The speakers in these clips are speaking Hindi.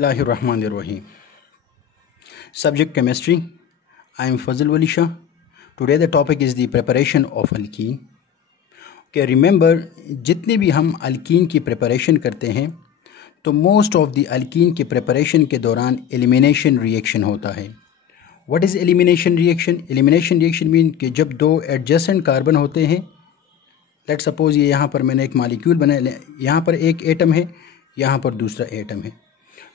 Bismillahirrahmanirrahim. Subject chemistry. I am Fazil Wali Shah. Today the topic is the preparation of alkene. Okay, remember जितने भी हम alkene की preparation करते हैं तो most of the alkene की preparation के दौरान elimination reaction होता है. What is elimination reaction? Elimination reaction mean कि जब दो adjacent carbon होते हैं, let's suppose ये यहाँ पर मैंने एक molecule बनाया, यहाँ पर एक atom है, यहाँ पर दूसरा atom है.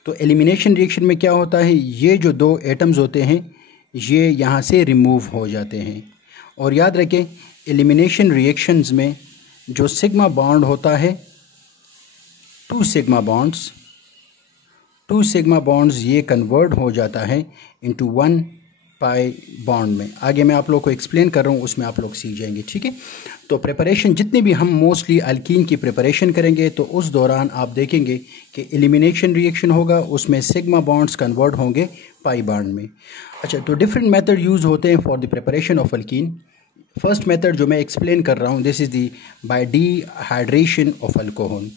तो एलिमिनेशन रिएक्शन में क्या होता है, ये जो दो एटम्स होते हैं ये यहाँ से रिमूव हो जाते हैं. और याद रखें एलिमिनेशन रिएक्शंस में जो सिग्मा बॉन्ड होता है टू सिग्मा बॉन्ड्स ये कन्वर्ट हो जाता है इनटू 1 पाई बॉन्ड में. आगे मैं आप लोग को एक्सप्लेन कर रहा हूँ, उसमें आप लोग सीख जाएंगे. ठीक है, तो प्रिपरेशन जितनी भी हम मोस्टली अल्कीन की प्रिपरेशन करेंगे तो उस दौरान आप देखेंगे कि एलिमिनेशन रिएक्शन होगा, उसमें सिग्मा बॉन्ड्स कन्वर्ट होंगे पाई बॉन्ड में. अच्छा, तो डिफरेंट मेथड यूज़ होते हैं for the preparation of alkyne. First method जो मैं एक्सप्लेन कर रहा हूँ, this is the bye dehydration of alcohol.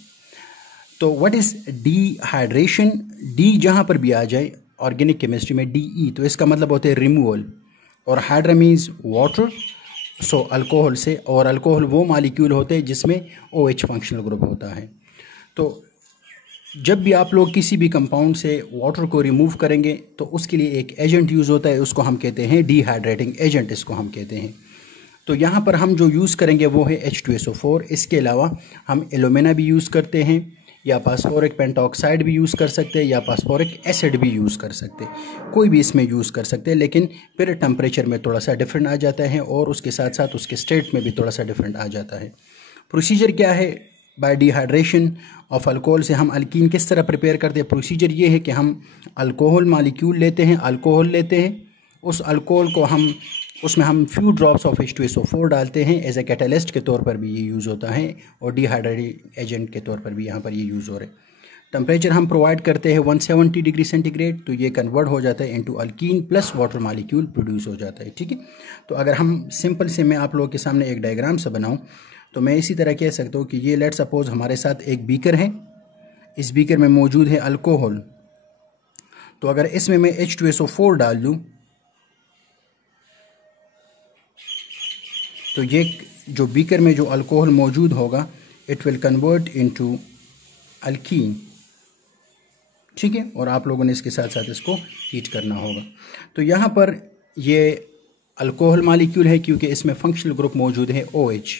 तो व्हाट इज़ डिहाइड्रेशन? डी जहाँ पर भी आ जाए ऑर्गेनिक केमिस्ट्री में DE, तो इसका मतलब होता है रिमूवल, और हाइड्रा मीन्स वाटर. सो अल्कोहल से, और अल्कोहल वो मालिक्यूल होते हैं जिसमें OH फंक्शनल ग्रुप होता है. तो जब भी आप लोग किसी भी कंपाउंड से वाटर को रिमूव करेंगे तो उसके लिए एक एजेंट यूज़ होता है, उसको हम कहते हैं डिहाइड्रेटिंग एजेंट, इसको हम कहते हैं. तो यहाँ पर हम जो यूज़ करेंगे वो है H2SO4. इसके अलावा हम एलुमिना भी यूज़ करते हैं, या फास्फोरिक पेंटॉक्साइड भी यूज़ कर सकते हैं, या फास्फोरिक एसिड भी यूज़ कर सकते हैं. कोई भी इसमें यूज़ कर सकते हैं, लेकिन फिर टेम्परेचर में थोड़ा सा डिफरेंट आ जाता है और उसके साथ साथ उसके स्टेट में भी थोड़ा सा डिफरेंट आ जाता है. प्रोसीजर क्या है? बाय डिहाइड्रेशन ऑफ अल्कोहल से हम अल्कीन किस तरह प्रिपेयर करते हैं? प्रोसीजर ये है कि हम अल्कोहल मालिक्यूल लेते हैं, अल्कोहल लेते हैं, उस अल्कोहल को हम उसमें हम फ्यू ड्रॉप्स ऑफ H2SO4 डालते हैं. एज ए कैटलिस्ट के तौर पर भी ये यूज़ होता है और डिहाइड्रेटिंग एजेंट के तौर पर भी यहाँ पर ये यूज़ हो रहा है. टेम्परेचर हम प्रोवाइड करते हैं 170 डिग्री सेंटीग्रेड. तो ये कन्वर्ट हो जाता है into alkyne plus water molecule produce हो जाता है. ठीक है, तो अगर हम सिंपल से मैं आप लोगों के सामने एक डायग्राम से बनाऊँ तो मैं इसी तरह कह सकता हूँ कि ये लेट सपोज हमारे साथ एक बीकर है, इस बीकर में मौजूद है अल्कोहल. तो अगर इसमें मैं H2SO4 डाल दूँ तो ये जो बीकर में जो अल्कोहल मौजूद होगा it will convert into alkyne. ठीक है, और आप लोगों ने इसके साथ साथ इसको हीट करना होगा. तो यहाँ पर ये अल्कोहल मालिक्यूल है क्योंकि इसमें फंक्शनल ग्रुप मौजूद है OH,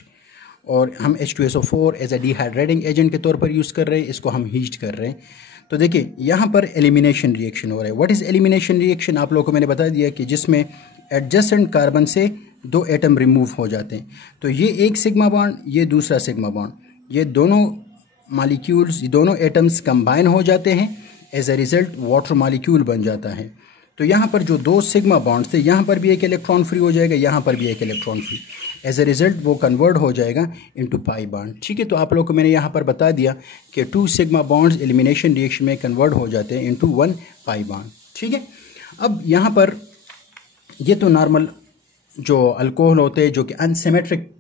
और हम H2SO4 as a dehydrating agent के तौर पर यूज़ कर रहे हैं, इसको हम हीट कर रहे हैं. तो देखिए यहाँ पर एलिमिनेशन रिएक्शन हो रहा है. What is elimination reaction? आप लोगों को मैंने बता दिया कि जिसमें एडजेसेंट कार्बन से दो एटम रिमूव हो जाते हैं. तो ये एक सिग्मा बॉन्ड, ये दूसरा सिग्मा बॉन्ड, ये दोनों मालिक्यूल्स, दोनों एटम्स कंबाइन हो जाते हैं. As a result water molecule बन जाता है. तो यहाँ पर जो दो सिग्मा बॉन्ड्स थे, यहाँ पर भी एक इलेक्ट्रॉन फ्री हो जाएगा, यहाँ पर भी एक electron free. As a result वो कन्वर्ट हो जाएगा इनटू पाई बॉन्ड. ठीक है, तो आप लोगों को मैंने यहाँ पर बता दिया कि 2 सिग्मा बॉन्ड्स एलिमिनेशन रिएक्शन में कन्वर्ट हो जाते हैं इनटू 1 पाई बॉन्ड. ठीक है, अब यहाँ पर ये तो नॉर्मल जो अल्कोहल होते हैं जो कि अनसिमेट्रिक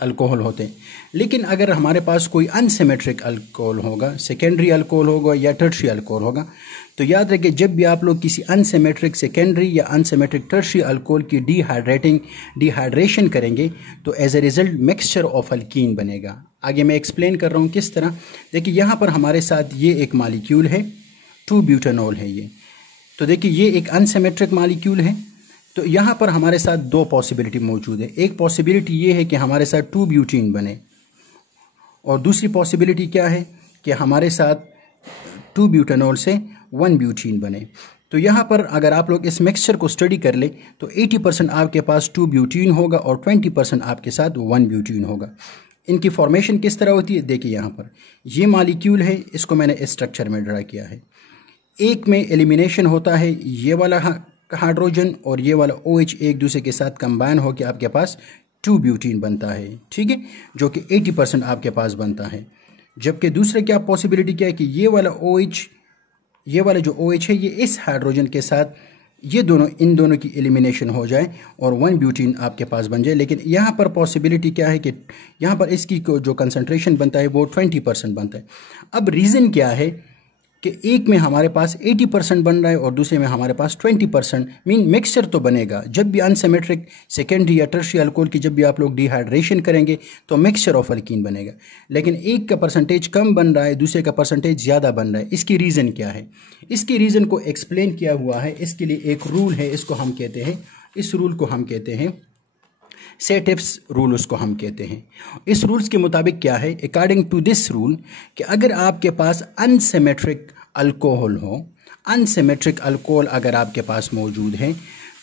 अल्कोहल होते हैं. लेकिन अगर हमारे पास कोई अनसिमेट्रिक अल्कोहल होगा, सेकेंडरी अल्कोहल होगा या टर्शियरी अल्कोहल होगा, तो याद रखिए जब भी आप लोग किसी अनसिमेट्रिक सेकेंडरी या अनसिमेट्रिक टर्शियरी अल्कोहल की डिहाइड्रेशन करेंगे तो as a result mixture of alkene बनेगा. आगे मैं एक्सप्लेन कर रहा हूँ किस तरह. देखिए यहाँ पर हमारे साथ ये एक मालिक्यूल है, 2-ब्यूटानॉल है ये. तो देखिए ये एक अनसिमेट्रिक मालिक्यूल है. तो यहाँ पर हमारे साथ दो पॉसिबिलिटी मौजूद है. एक पॉसिबिलिटी ये है कि हमारे साथ 2 ब्यूटीन बने, और दूसरी पॉसिबिलिटी क्या है कि हमारे साथ 2 ब्यूटानॉल से 1 ब्यूटीन बने. तो यहाँ पर अगर आप लोग इस मिक्सचर को स्टडी कर ले तो 80% आपके पास 2 ब्यूटीन होगा और 20% आपके साथ 1 ब्यूटीन होगा. इनकी फॉर्मेशन किस तरह होती है? देखिए यहाँ पर ये मालिक्यूल है, इसको मैंने इस स्ट्रक्चर में ड्रा किया है. एक में एलिमिनेशन होता है, ये वाला हाइड्रोजन और ये वाला OH एक दूसरे के साथ कंबाइन होकर आपके पास 2 ब्यूटीन बनता है. ठीक है, जो कि 80% आपके पास बनता है. जबकि दूसरे क्या पॉसिबिलिटी क्या है कि ये वाला जो OH है ये इस हाइड्रोजन के साथ इन दोनों की एलिमिनेशन हो जाए और 1 ब्यूटीन आपके पास बन जाए. लेकिन यहाँ पर पॉसिबिलिटी क्या है कि यहाँ पर इसकी जो कंसंट्रेशन बनता है वो 20% बनता है. अब रीज़न क्या है कि एक में हमारे पास 80% बन रहा है और दूसरे में हमारे पास 20%, मीन मिक्सचर तो बनेगा। जब भी अनसिमेट्रिक सेकेंडरी या टर्शियरी अल्कोहल की जब भी आप लोग डिहाइड्रेशन करेंगे तो मिक्सचर ऑफ अल्कीन बनेगा, लेकिन एक का परसेंटेज कम बन रहा है, दूसरे का परसेंटेज ज़्यादा बन रहा है। इसकी रीज़न क्या है? इसके रीज़न को एक्सप्लेन किया हुआ है। इसके लिए एक रूल है, इसको हम कहते हैं, इस रूल को हम कहते हैं सेटिव्स रूल, उसको हम कहते हैं। इस रूल्स के मुताबिक क्या है, अकॉर्डिंग टू दिस रूल, कि अगर आपके पास अनसिमेट्रिक अल्कोहल हो, अनसिमेट्रिक अल्कोहल अगर आपके पास मौजूद है,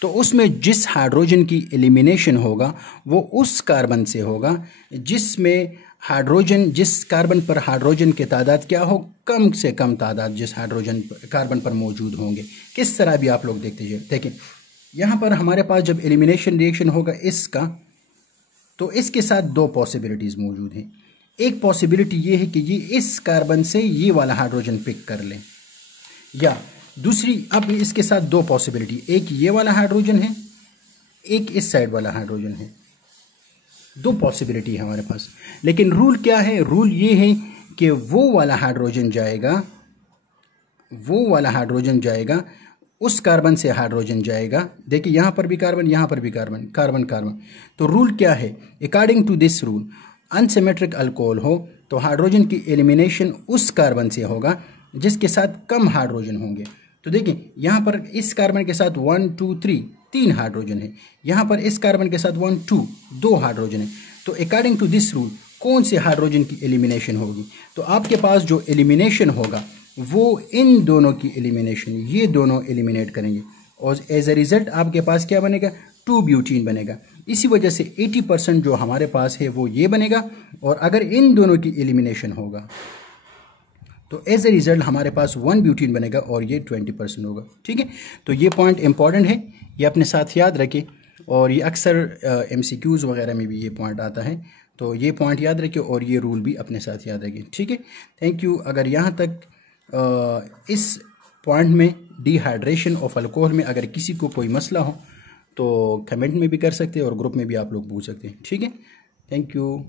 तो उसमें जिस हाइड्रोजन की एलिमिनेशन होगा वो उस कार्बन से होगा जिसमें हाइड्रोजन, जिस कार्बन पर हाइड्रोजन की तादाद क्या हो, कम से कम तादाद जिस हाइड्रोजन कार्बन पर मौजूद होंगे। किस तरह भी आप लोग देखें, यहाँ पर हमारे पास जब एलिमिनेशन रिएक्शन होगा इसका, तो इसके साथ दो पॉसिबिलिटीज़ मौजूद हैं। एक पॉसिबिलिटी ये है कि ये इस कार्बन से ये वाला हाइड्रोजन पिक कर लें, या दूसरी, अब इसके साथ दो पॉसिबिलिटी, एक ये वाला हाइड्रोजन है, एक इस साइड वाला हाइड्रोजन है। दो पॉसिबिलिटी है हमारे पास, लेकिन रूल क्या है? रूल ये है कि वो वाला हाइड्रोजन जाएगा, उस कार्बन से हाइड्रोजन जाएगा। देखिए यहाँ पर भी कार्बन, यहाँ पर भी कार्बन, कार्बन कार्बन। तो रूल क्या है? According to this rule, unsymmetric alcohol हो तो हाइड्रोजन की एलिमिनेशन उस कार्बन से होगा जिसके साथ कम हाइड्रोजन होंगे। तो देखिए यहाँ पर इस कार्बन के साथ 1 2 3 3 हाइड्रोजन है, यहाँ पर इस कार्बन के साथ 1 2 2 हाइड्रोजन है। तो अकॉर्डिंग टू दिस रूल कौन से हाइड्रोजन की एलिमिनेशन होगी? तो आपके पास जो एलिमिनेशन होगा वो इन दोनों की एलिमिनेशन, ये दोनों एलिमिनेट करेंगे और एज ए रिजल्ट आपके पास क्या बनेगा? 2 ब्यूटीन बनेगा। इसी वजह से 80% जो हमारे पास है वो ये बनेगा, और अगर इन दोनों की एलिमिनेशन होगा तो एज ए रिजल्ट हमारे पास 1 ब्यूटीन बनेगा और ये 20% होगा। ठीक है, तो ये पॉइंट इंपॉर्टेंट है, ये अपने साथ याद रखें, और ये अक्सर MCQs वगैरह में भी ये पॉइंट आता है, तो ये पॉइंट याद रखें और ये रूल भी अपने साथ याद रखें। ठीक है, थैंक यू। अगर यहाँ तक इस पॉइंट में डिहाइड्रेशन ऑफ अल्कोहल में अगर किसी को कोई मसला हो तो कमेंट में भी कर सकते हैं और ग्रुप में भी आप लोग पूछ सकते हैं। ठीक है, थैंक यू।